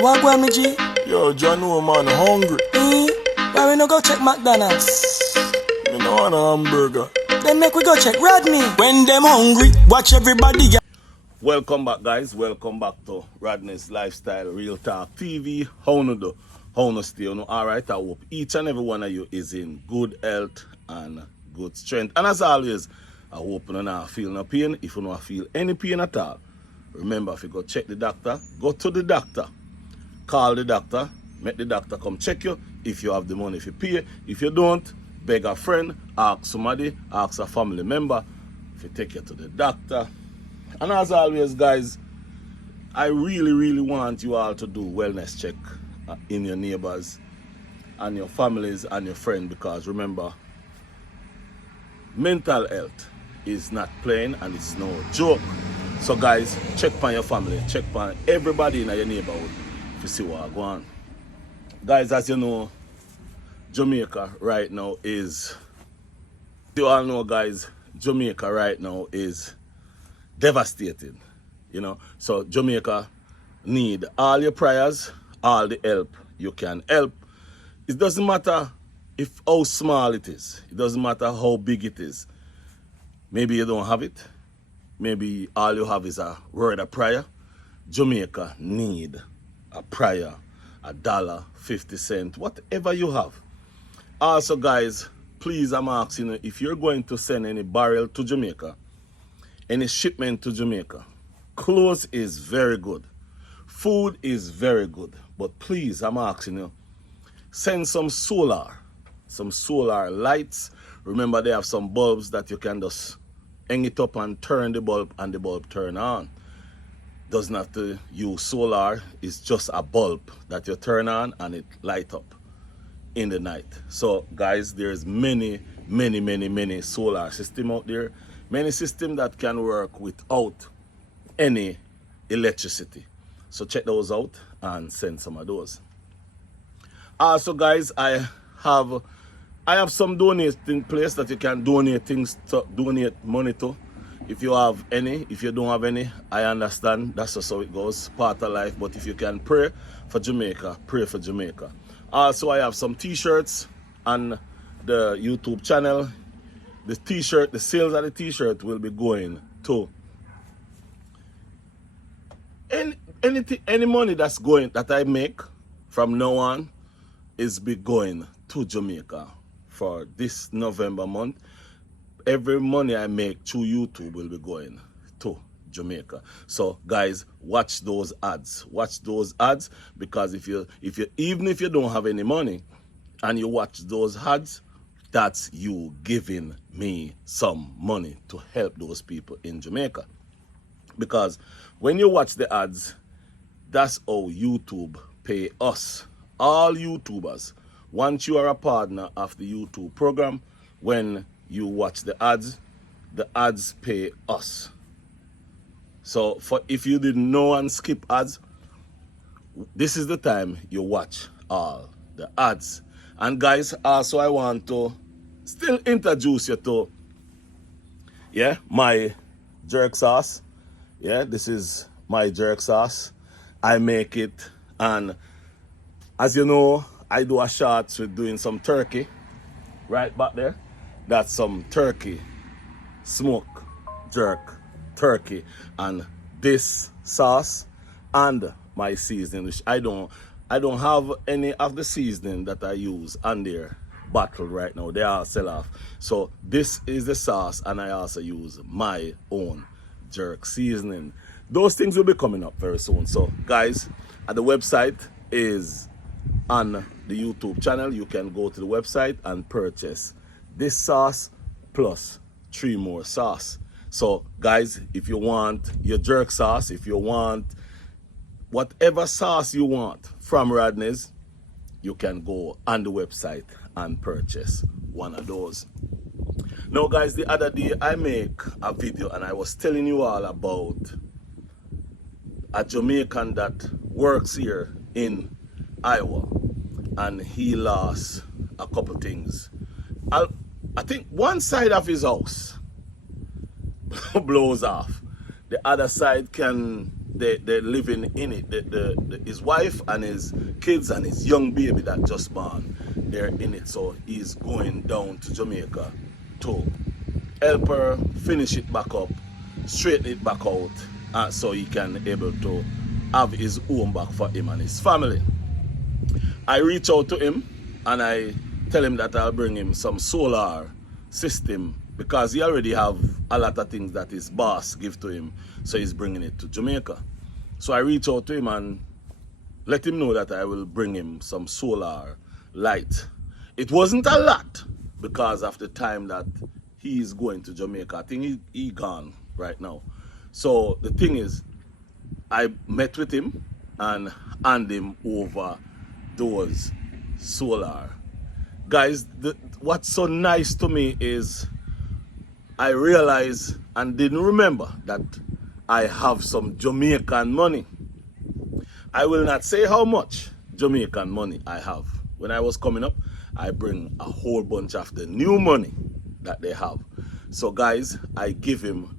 What go me G? Yo, John, no man, hungry. Why we no go check McDonald's? Me no want a hamburger. Then make we go check Rodney. When them hungry, watch everybody. Welcome back, guys. Welcome back to Rodney's Lifestyle Real Talk TV. How you do? How you stay? You know, all right. I hope each and every one of you is in good health and good strength. And as always, I hope you don't feel no pain. If you don't feel any pain at all, remember, if you go check the doctor, go to the doctor. Call the doctor. Make the doctor come check you. If you have the money, if you pay. If you don't, beg a friend, ask somebody, ask a family member if you take you to the doctor. And as always, guys, I really want you all to do wellness check in your neighbors and your families and your friends, because remember, mental health is not playing and it's no joke. So guys, check on your family, check on everybody in your neighborhood if you see what's going on. Guys, as you know, Jamaica right now is, you all know, guys, Jamaica right now is devastated, you know. So Jamaica need all your prayers, all the help you can help. It doesn't matter if how small it is, it doesn't matter how big it is. Maybe you don't have it, maybe all you have is a word of prayer. Jamaica need a prayer, $1, 50 cents, whatever you have. Also, guys, please, I'm asking you, if you're going to send any barrel to Jamaica, any shipment to Jamaica, clothes is very good, food is very good, but please, I'm asking you, send some solar lights. Remember, they have some bulbs that you can just hang it up and turn the bulb, and the bulb turn on. Doesn't have to use solar, it's just a bulb that you turn on and it light up in the night. So guys, there's many solar system out there, many system that can work without any electricity. So check those out and send some of those. Also, guys, I have some donating place that you can donate things to, donate money to. If you have any, if you don't have any, I understand, that's just how it goes, part of life. But if you can pray for Jamaica, pray for Jamaica. Also, I have some t-shirts on the YouTube channel. The t-shirt, the sales of the t-shirt will be going to any money that's going, that I make from now on, is be going to Jamaica for this November month. Every money I make through YouTube will be going to Jamaica. So guys, watch those ads. Watch those ads, because if you even if you don't have any money and you watch those ads, that's you giving me some money to help those people in Jamaica. Because when you watch the ads, that's how YouTube pay us, all YouTubers. Once you are a partner of the YouTube program, when you watch the ads pay us. So for if you didn't know and skip ads, this is the time you watch all the ads. And guys, also I want to still introduce you to my jerk sauce. This is my jerk sauce. I make it, and as you know, I do a shots with doing some turkey right back there. That's some turkey, smoke jerk turkey, and this sauce and my seasoning, which I don't have any of the seasoning that I use on their bottle right now. They all sell off. So this is the sauce, and I also use my own jerk seasoning. Those things will be coming up very soon. So guys, the website is on the YouTube channel. You can go to the website and purchase this sauce plus 3 more sauce. So guys, if you want your jerk sauce, if you want whatever sauce you want from Rodney's, you can go on the website and purchase one of those. Now guys, the other day I make a video and I was telling you all about a Jamaican that works here in Iowa, and he lost a couple things. I think one side of his house blows off. The other side can they're living in it. His wife and his kids and his young baby that just born, they're in it. So he's going down to Jamaica to help her finish it back up, straighten it back out, so he can able to have his home back for him and his family. I reach out to him and I tell him that I'll bring him some solar system because he already have a lot of things that his boss give to him, so he's bringing it to Jamaica. So I reach out to him and let him know that I will bring him some solar light. It wasn't a lot because of the time that he is going to Jamaica. I think he gone right now. So the thing is, I met with him and hand him over those solar. Guys, what's so nice to me is I realized and didn't remember that I have some Jamaican money. I will not say how much Jamaican money I have. When I was coming up, I bring a whole bunch of the new money that they have. So guys, I give him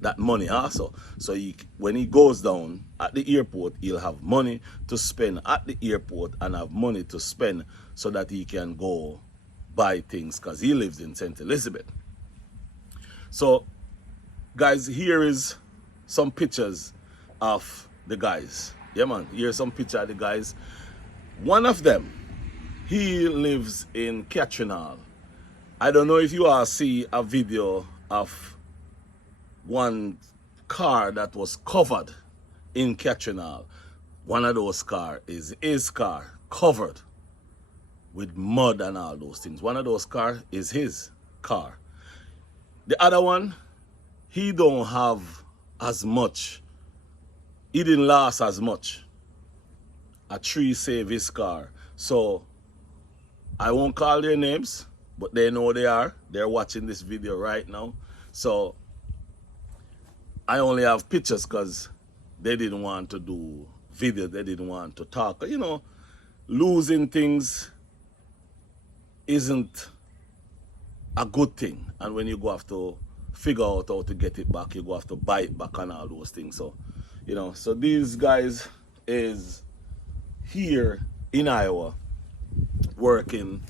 that money also. So when he goes down at the airport, he'll have money to spend at the airport and have money to spend so that he can go buy things because he lives in St. Elizabeth. So guys, here is some pictures of the guys. Yeah man, here's some picture of the guys. One of them, he lives in Catrinal. I don't know if you all see a video of one car that was covered in Catrinal. One of those cars is his car, covered with mud and all those things. One of those cars is his car. The other one, he don't have as much. He didn't last as much. A tree saved his car. So I won't call their names, but they know they are. They're watching this video right now. So I only have pictures because they didn't want to do video. They didn't want to talk. You know, losing things isn't a good thing. And when you go have to figure out how to get it back, you go have to buy it back and all those things. So, you know, so these guys is here in Iowa working.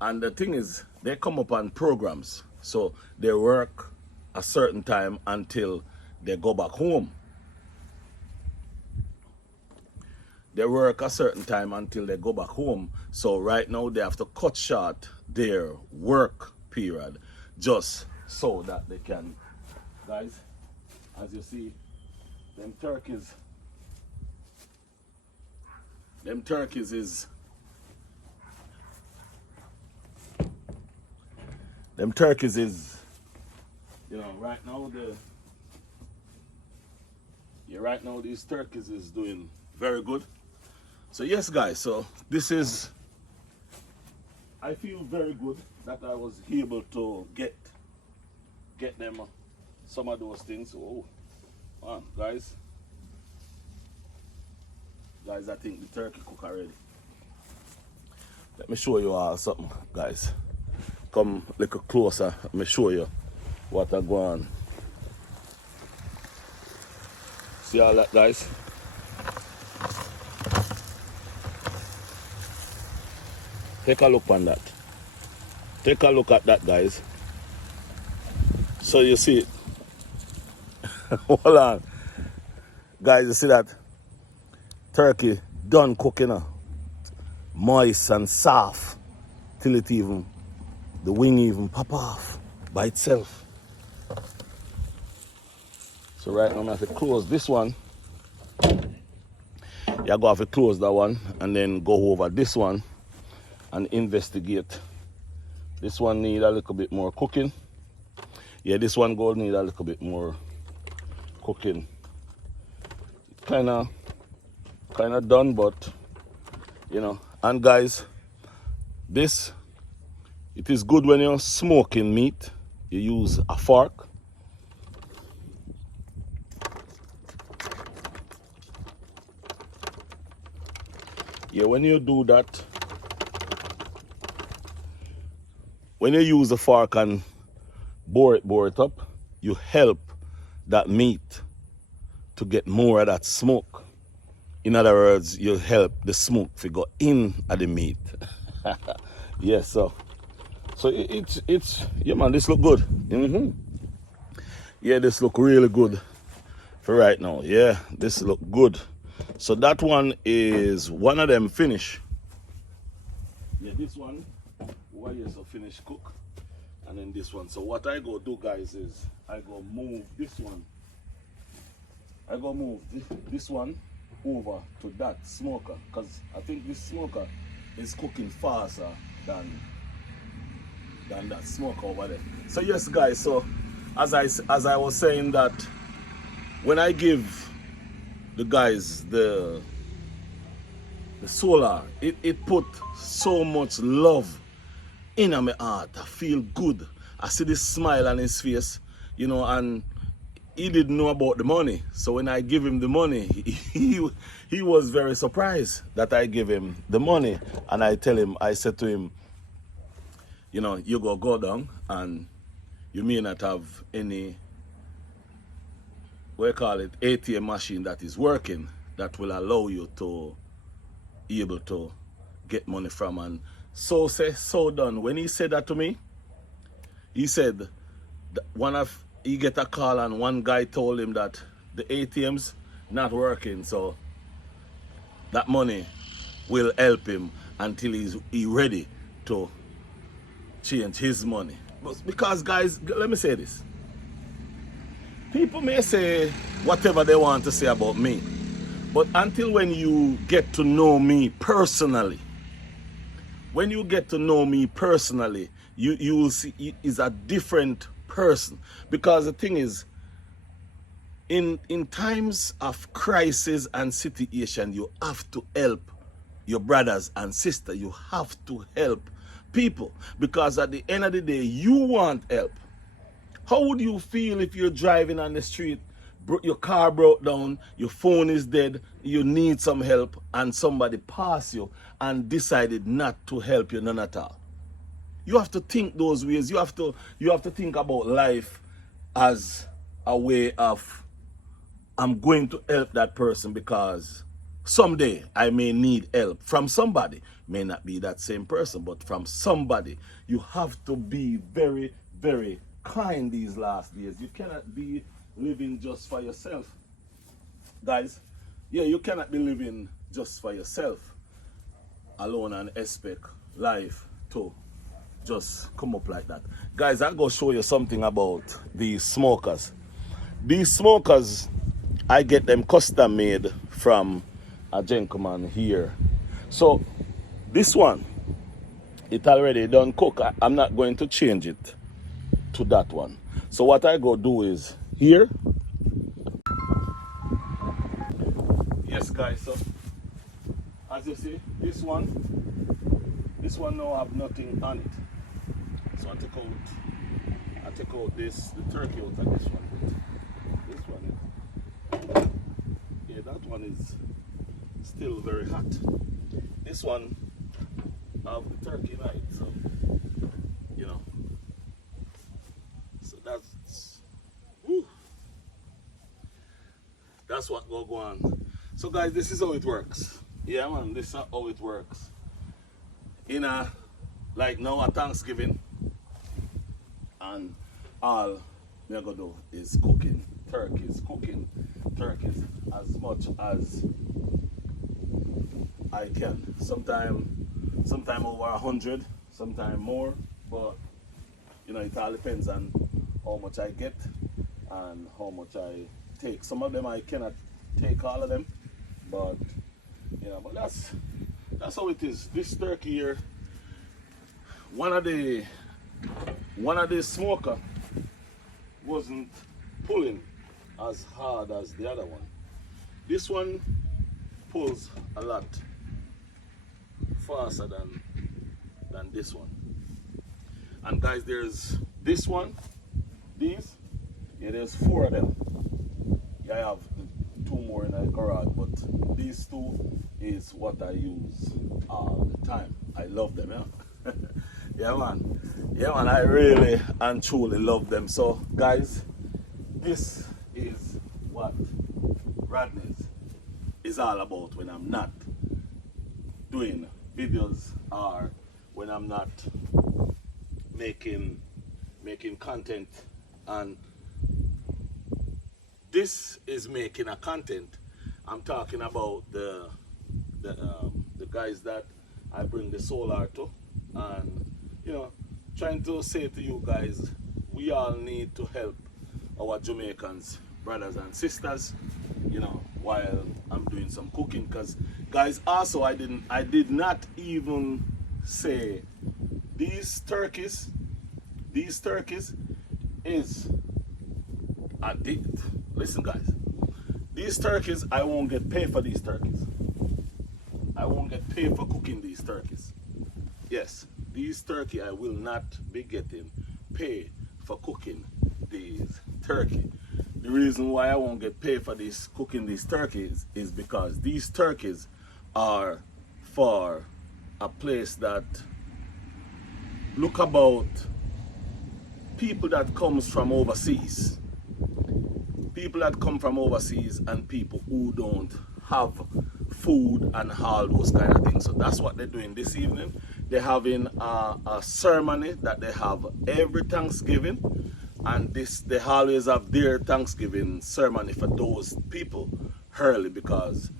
And the thing is, they come up on programs. So they work a certain time until they go back home. They work a certain time until they go back home. So right now they have to cut short their work period just so that they can, guys, as you see, them turkeys is you know, right now these turkeys is doing very good. So yes guys, so this is, I feel very good that I was able to get them some of those things. Oh man, guys, I think the turkey cook already. Let me show you all something, guys. Come a little closer, let me show you what I go on. See all that, guys? Take a look on that. Take a look at that, guys. So you see it. Hold on. Guys, you see that? Turkey done cooking, moist and soft till it even, the wing even pop off by itself. So right now I'm going to have to close this one. You're going to have to close that one and then go over this one and investigate. This one need a little bit more cooking. Yeah, this one going to need a little bit more cooking. Kind of done, but you know. And guys, this, it is good when you're smoking meat. You use a fork. Yeah, when you do that, when you use a fork and bore it up, you help that meat to get more of that smoke. In other words, you help the smoke to go in at the meat. Yes, so it's yeah man, this look good. Yeah, this look really good for right now. Yeah, this look good. So that one is one of them finish. Yeah, this one over here is a finished cook. And then this one. So what I go do, guys, is I go move this one. I go move this one over to that smoker, because I think this smoker is cooking faster than that smoker over there. So yes, guys, so as I was saying that when I give the guys the solar, it put so much love in my heart. I feel good. I see this smile on his face, you know, and he didn't know about the money. So when I give him the money, he was very surprised that I give him the money. And I said to him, you know, you go down and you may not have any, we call it, ATM machine that is working that will allow you to be able to get money from. And so say, so done. When he said that to me, he said he get a call and one guy told him that the ATM's not working, so that money will help him until he's ready to change his money. But because, guys, let me say this. People may say whatever they want to say about me, but until when you get to know me personally, you will see he is a different person. Because the thing is, in times of crisis and situation, you have to help your brothers and sisters. You have to help people, because at the end of the day, you want help. How would you feel if you're driving on the street, your car broke down, your phone is dead, you need some help, and somebody pass you and decided not to help you none at all? You have to think those ways. You have to think about life as a way of, I'm going to help that person because someday I may need help from somebody. May not be that same person, but from somebody. You have to be very, very kind these last days. You cannot be living just for yourself. Guys, yeah, you cannot be living just for yourself alone and expect life to just come up like that. Guys, I'm going to show you something about these smokers. These smokers, I get them custom made from a gentleman here. So this one, it already done cook. I'm not going to change it to that one. So what I go do is here. Yes, guys, so as you see, this one now have nothing on it. So I take out this, the turkey out of this one. This one, yeah, that one is still very hot. This one have the turkey in it, so you know. So that's what go on. So guys, this is how it works. Yeah, man, this is how it works. In like now at Thanksgiving, and all I'm gonna do is cooking turkeys as much as I can. Sometime over 100, sometime more, but you know, it all depends on how much I get and how much I take. Some of them I cannot take all of them, but you know, but that's how it is. This turkey here, one of the smoker wasn't pulling as hard as the other one. This one pulls a lot faster than this one. And guys, there's this one, these, yeah, there's 4 of them. Yeah, I have 2 more in the garage, but these 2 is what I use all the time. I love them, yeah. Yeah, man, I really and truly love them. So guys, this is what Rodney's is all about when I'm not doing videos or when I'm not making content. And this is making a content. I'm talking about the guys that I bring the solar to, and you know, trying to say to you guys, we all need to help our Jamaicans, brothers and sisters, you know, while I'm doing some cooking. Because guys, also I did not even say these turkeys is listen guys, these turkeys, I won't get paid for these turkeys. I won't get paid for cooking these turkeys. Yes, these turkey I will not be getting paid for cooking these turkey. The reason why I won't get paid for this cooking these turkeys is because these turkeys are for a place that look about people that comes from overseas. People that come from overseas and people who don't have food and all those kind of things. So that's what they're doing this evening. They're having a ceremony that they have every Thanksgiving, and they always have their Thanksgiving ceremony for those people early, because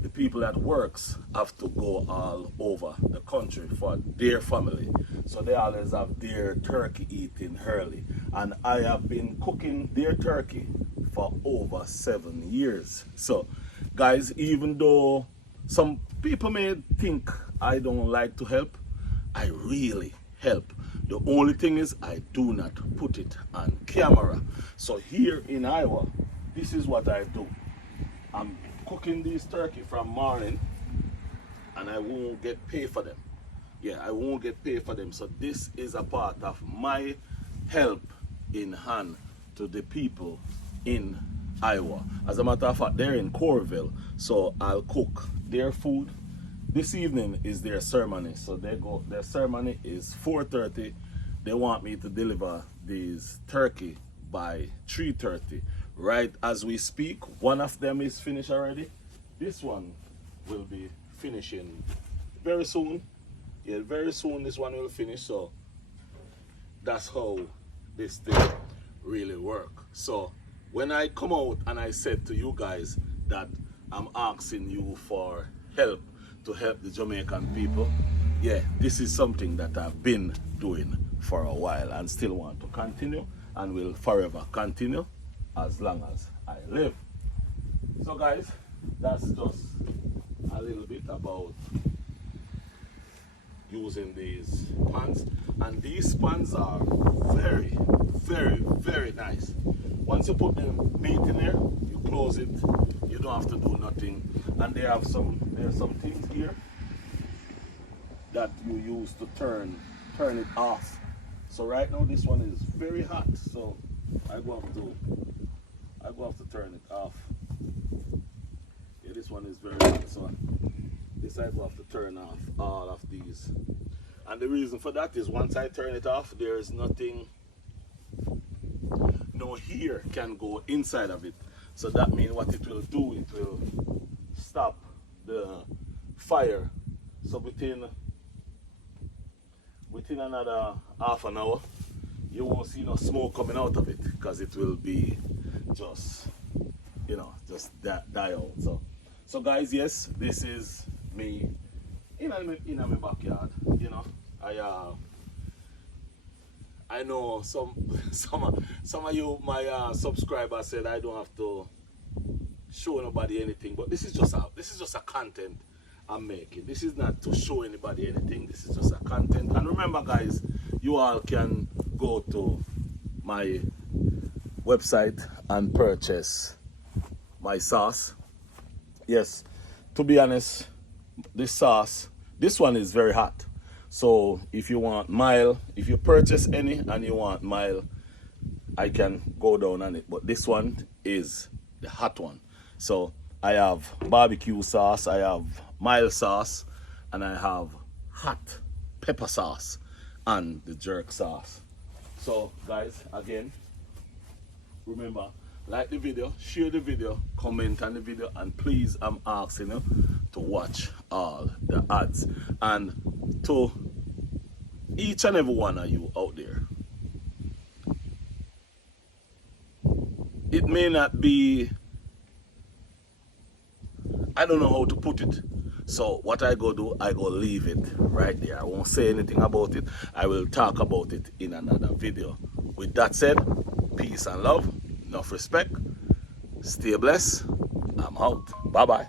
the people that works have to go all over the country for their family. So they always have their turkey eating early. And I have been cooking their turkey for over 7 years. So guys, even though some people may think I don't like to help, I really help. The only thing is I do not put it on camera. So here in Iowa, this is what I do. I'm cooking these turkey from morning and I won't get paid for them. Yeah, I won't get paid for them. So this is a part of my help in hand to the people in Iowa. As a matter of fact, they're in Coralville, so I'll cook their food. This evening is their ceremony, so their ceremony is 4:30. They want me to deliver these turkey by 3:30. Right as we speak, one of them is finished already. This one will be finishing very soon. Yeah, very soon this one will finish. So that's how this thing really work. So when I come out and I said to you guys that I'm asking you for help to help the Jamaican people, yeah, this is something that I've been doing for a while and still want to continue and will forever continue as long as I live. So guys, that's just a little bit about using these pans, and these pans are very, very, very nice. Once you put the meat in there, you close it, you don't have to do nothing. And there are some things here that you use to turn it off. So right now this one is very hot, so I go have to turn it off. Yeah, this one is very hot, so this I go have to turn off all of these. And the reason for that is once I turn it off, there is nothing, no heat can go inside of it. So that means what it will do, it will stop the fire. So within another half an hour, you won't see no smoke coming out of it, because it will be just, you know, just die out. So guys, yes, this is me in my backyard. You know, I know some of you, my subscribers, said I don't have to show nobody anything, but this is just a content I'm making. This is not to show anybody anything. This is just a content. And remember, guys, you all can go to my website and purchase my sauce. Yes, to be honest, this sauce, this one is very hot. So if you want mild, if you purchase any and you want mild, I can go down on it. But this one is the hot one. So I have barbecue sauce, I have mild sauce, and I have hot pepper sauce and the jerk sauce. So guys, again, remember, like the video, share the video, comment on the video, and please, I'm asking you to watch all the ads. And to each and every one of you out there, it may not be, I don't know how to put it. So what I go do, I go leave it right there. I won't say anything about it. I will talk about it in another video. With that said, peace and love, enough respect. Stay blessed. I'm out. Bye-bye.